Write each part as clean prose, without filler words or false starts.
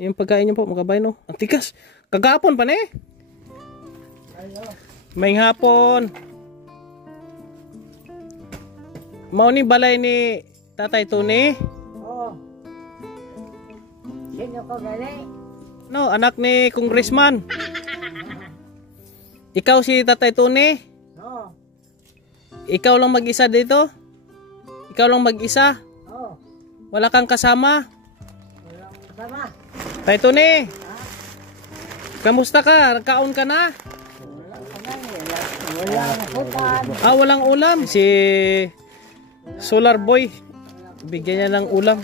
Yung pagkain niyo po mga kabayan, no? Ang tigas. Kagapon pa na eh. May hapon. Mao ni balay ni Tatay Tony. Oo. Sino ko gali? No, anak ni Congressman. Ikaw si Tatay Tony? Oo. Ikaw lang mag-isa dito? Ikaw lang mag-isa? Oo. Wala kang kasama? Walang kasama. Tay Tony, kamusta ka? Nagkaon ka na? Walang kutan. Walang ulam. Si Solar Boy, bigyan niya ng ulam.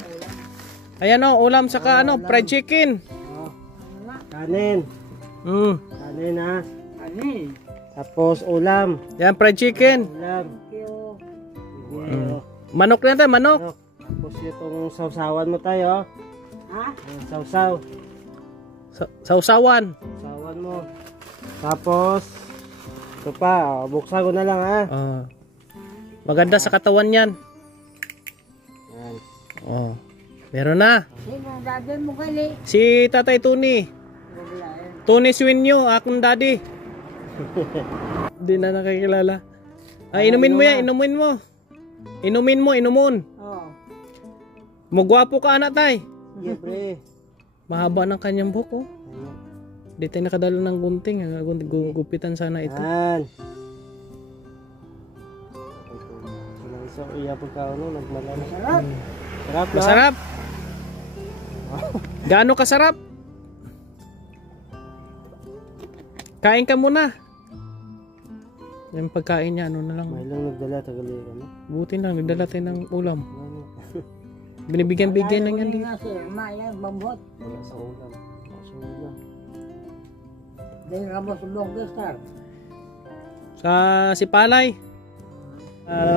Ayan o, ulam saka fried chicken. Kanin. Kanin ha. Ani? Tapos ulam. Yan, fried chicken. Ulam. Manok na tayo, manok. Tapos itong sausawan mo tayo. Ha? Sausaw. Sausawan. Sausawan mo. Tapos ito pa, buksan ko na lang ha. Maganda sa katawan yan. Yan. Meron na. Sino ang dati mo gali? Si Tatay Tony. Tony Swinyo, akong daddy. Hindi na nakikilala. Inumin mo yan, inumin mo. Inumin mo, inumon. Oo. Magwapo ka anak tay. Siyempre. Mahaba ng kanyang buhok. Di tayo nakadala ng gunting. Gupitan sana ito. Yan. So, iya po ka nagmalala. Sarap. Sarap na. Masarap. Gaano kasarap? Kain ka muna. Yung pagkain niya, na lang. May lang nagdala tagali ano. Buti lang, nagdala tayo ng ulam. Binibigyan-bigyan lang yan dito. Mayang bambot. Wala sa ulam. Kasunod na. Dahil ramos ulong star. Sa si Palay.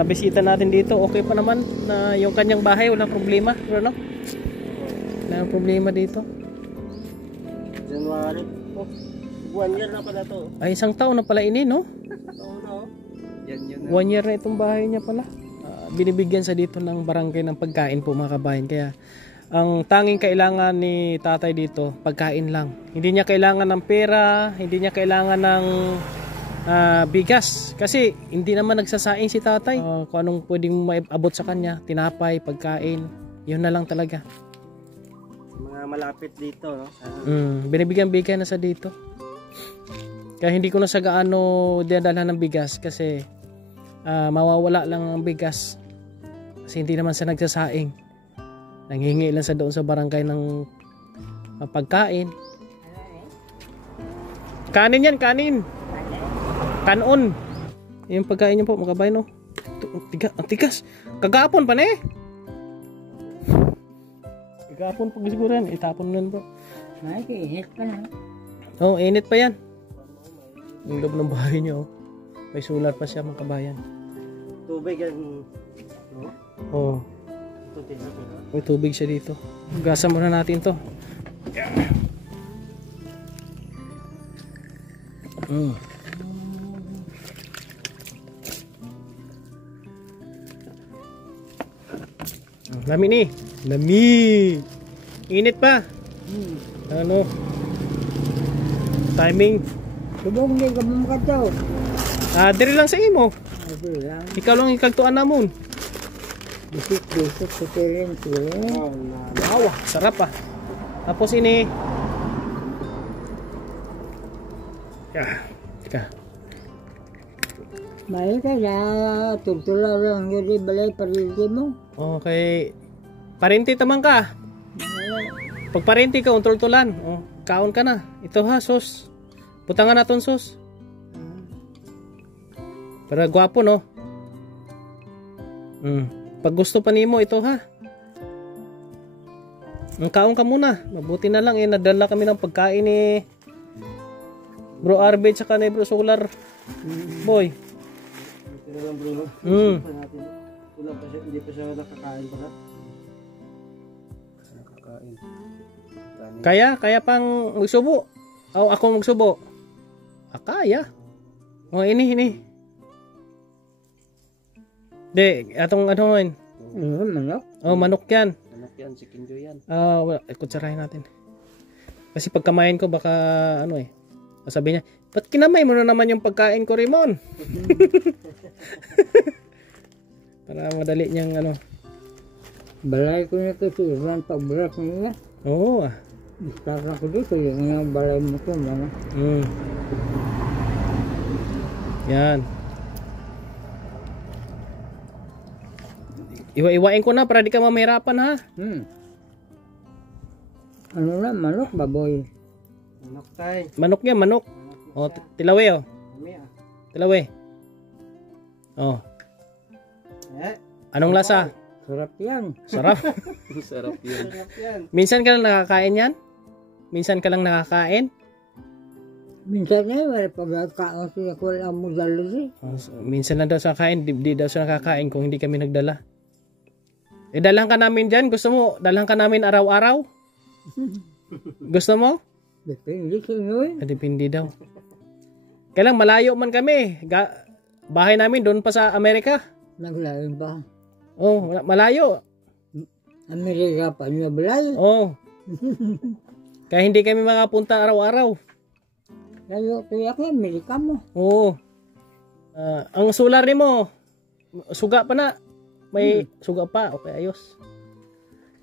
Bisita natin dito. Okay pa naman na yung kanyang bahay, walang problema. Ano? Walang problema dito. January. 1 year na pala to. Ay, isang taon na pala ini, no? Oo no. Yan 1 year na itong bahay niya pala. Binibigyan sa dito ng barangay ng pagkain po mga kabayan. Kaya ang tanging kailangan ni tatay dito, pagkain lang. Hindi niya kailangan ng pera, hindi niya kailangan ng bigas. Kasi hindi naman nagsasaing si tatay. Kung anong pwedeng maabot sa kanya, tinapay, pagkain, yun na lang talaga. Mga malapit dito, no? Binibigyan-bigyan na sa dito. Kaya hindi ko na sa gaano dinadala ng bigas kasi mawawala lang ang bigas. Kasi hindi naman sa nagsasaing. Nanghihingi lang sa doon sa barangay ng pagkain. Kanin yan, kanin. Kanon. Yung pagkain niyo po, mga kabayan, no? Ang tigas. Kagapon pa na eh. Kagapon pag siguro yan. Itapon mo yan bro. Ay, init pa na. Init pa yan. Yung loob ng bahay niyo. May solar pa siya, mga kabayan. Tubig yan. No? May tubig siya dito. Gasan muna natin to. Lami ni. Lami. Init pa. Ano? Timing. Subong din ka mong kataw. Diri lang sa imo. Ay, lang. Ikaw lang ikagtuan namon. Bisik-bisik, kutilin-tilin. Wow, sarap ah. Tapos ini. Tika. May ka na, tutula lang yung balay parinti mo. Okay. Parenti taman ka. Pag parenti ka, untol-tulan. Kaon ka na. Ito ha, sos. Putangan naton sos. Pero gwapo no. Pag gusto pa nimo ito ha. Ang kaon ka muna. Mabuti na lang nadala kami ng pagkain ni Bro Arbed saka ni Bro Solar Boy. Ito na lang bro. Wala pa siya, hindi pa siya nakakain pa. Nakakain. Kaya pang magsubo. Ako magsubo. Kaya. Ini. Atong ano yun? Manok? Manok yan. Manok yan, chicken joy yan. Wala. Kutsarahin natin. Kasi pag kamain ko baka ano eh. Sabi niya, ba't kinamay mo na naman yung pagkain ko, Rimon? Para madali niyang ano. Balay ko na kasi ilan pag-brush nila. Oo ah. Bistara ko dito yung balay mo ko. Yan. Iwa-iwain ko na para di ka mamahirapan ha. Ano na, manok, baboy. Manok tay. Manok yan, manok. O, tilawe o. Kami ah. Tilawe. O. Anong lasa? Sarap yan. Sarap. Sarap yan. Minsan ka lang nakakain yan? Minsan ka lang nakakain? Minsan na wala pagkakaon siya ko lang mo daliri. Minsan lang daw sa kain, di daw sa nakakain kung hindi kami nagdala. Dalhan ka namin dyan. Gusto mo, dalhan ka namin araw-araw? Gusto mo? Depende sa inyo eh. Depende daw. Kailang malayo man kami. Bahay namin doon pa sa Amerika. Naglayon ba? Oh, malayo. Amerika pa niya balay. Oh. Kaya hindi kami makapunta araw-araw. Layo tuya ka, Amerika mo. Oo. Ang solar ni mo, suga pa na. May suga pa. Okay, ayos.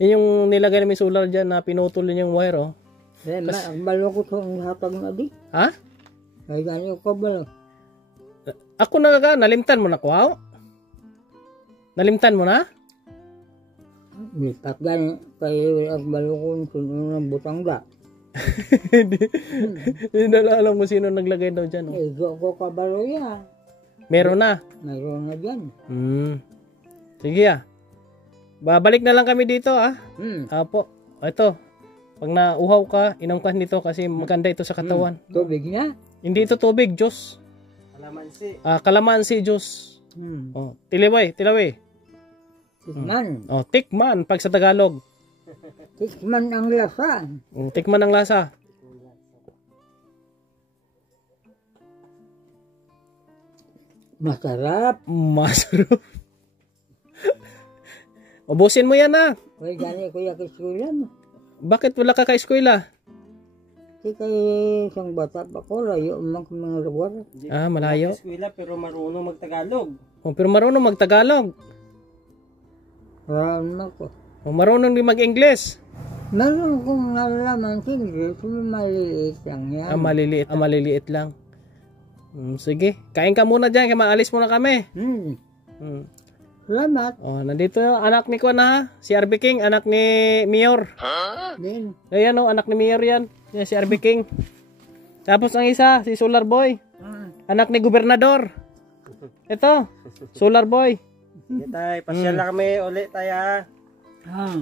Yan yung nilagay namin solar dyan na pinutol yung wire, oh. Kaya ang balo ko itong hatag na di. Ha? Kaya gano'n ko balo. Ako nalimtan mo na ko, ha? Nalimtan mo na? Lipat gano'n. Kaya ang balo ko ng butang da. Hindi na alam mo sino naglagay daw dyan, oh. Eh, ko kabalo yan. Meron na. Mayroon na dyan. Sige ah. Babalik na lang kami dito ah. Apo. Ito. Pag nauhaw ka, inom ka nito kasi maganda ito sa katawan. Tubig na? Hindi ito tubig, Diyos. Kalamansi. Kalamansi, Diyos. Oh, tilaway. Tikman. Oh, tikman pag sa Tagalog. Tikman ang lasa. Tikman ang lasa. Masarap. Masarap. Ubusin mo yan ah. Kaya gano'n kuya kiskulan mo. Bakit wala ka ka-eskwela? Kasi kayo isang bata pa ko, layo mga lugar. Malayo. Eskwela pero marunong magtagalog. Oh, pero marunong magtagalog. Marunong ko. Oh, marunong din mag-English. Meron kong nalalaman sa English, maliliit lang yan. Maliliit lang. Sige, kain ka muna dyan, kaya maalis muna kami. Salamat. Oh, nandito yung anak ni Kwan ha, si RB King, anak ni Mayor. Din. Ayan oh, anak ni Mayor yan. Yan si RB King. Tapos ang isa, si Solar Boy. Anak ni Gobernador. Ito, Solar Boy. Tay, pasyal na kami uli tayo.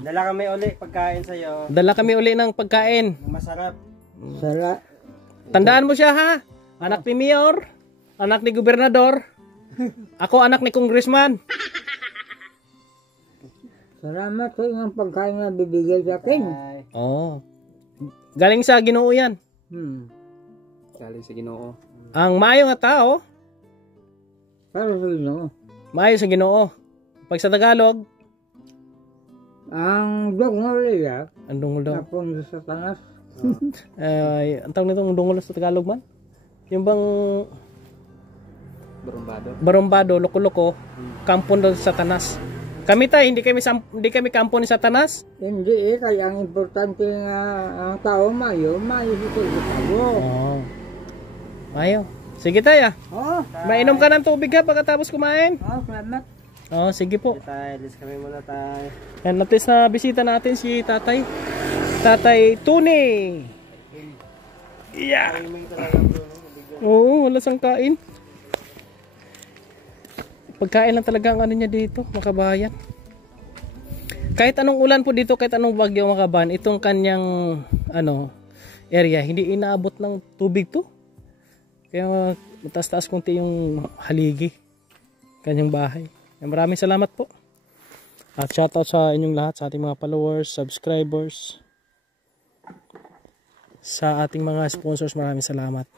Dala kami uli pagkain sa'yo. Dala kami uli ng pagkain. Masarap. Tandaan mo siya ha. Anak ni Mayor, anak ni Gobernador. Ako anak ni Congressman. Salamat sa inyong pagkain na bibigay sa akin. Oh. Galing sa Ginoo yan. Galing sa Ginoo. Ang maayo nga tao. Para sa inyo. Maayo sa Ginoo. Pag sa Tagalog, ang dungol niya. ang dungol daw. Tapon sa Satanas. Ang tawag nitong dungol sa Tagalog man? Yung bang barumbado, loko-loko, kampon daw sa Satanas. Kami tayo, hindi kami kampon ni Satanas. Hindi kaya ang importante nga ang tao mayo ito ito. Oh. Mayo. Sige tayo. Mainom ka ng tubig ha pagkatapos kumain. Salamat. Oh, sige po. Tay, alis kami muna tay. Yan, natis na bisita natin si Tatay. Tatay Tuni. Yeah. Oo, wala sang kain. Pagkain lang talaga ang ano niya dito, makabayan. Kahit anong ulan po dito, kahit anong bagyo makabayan, itong kanyang area, hindi inaabot ng tubig to. Kaya mataas-taas konti yung haligi. Kanyang bahay. Maraming salamat po. At shoutout sa inyong lahat, sa ating mga followers, subscribers, sa ating mga sponsors, maraming salamat.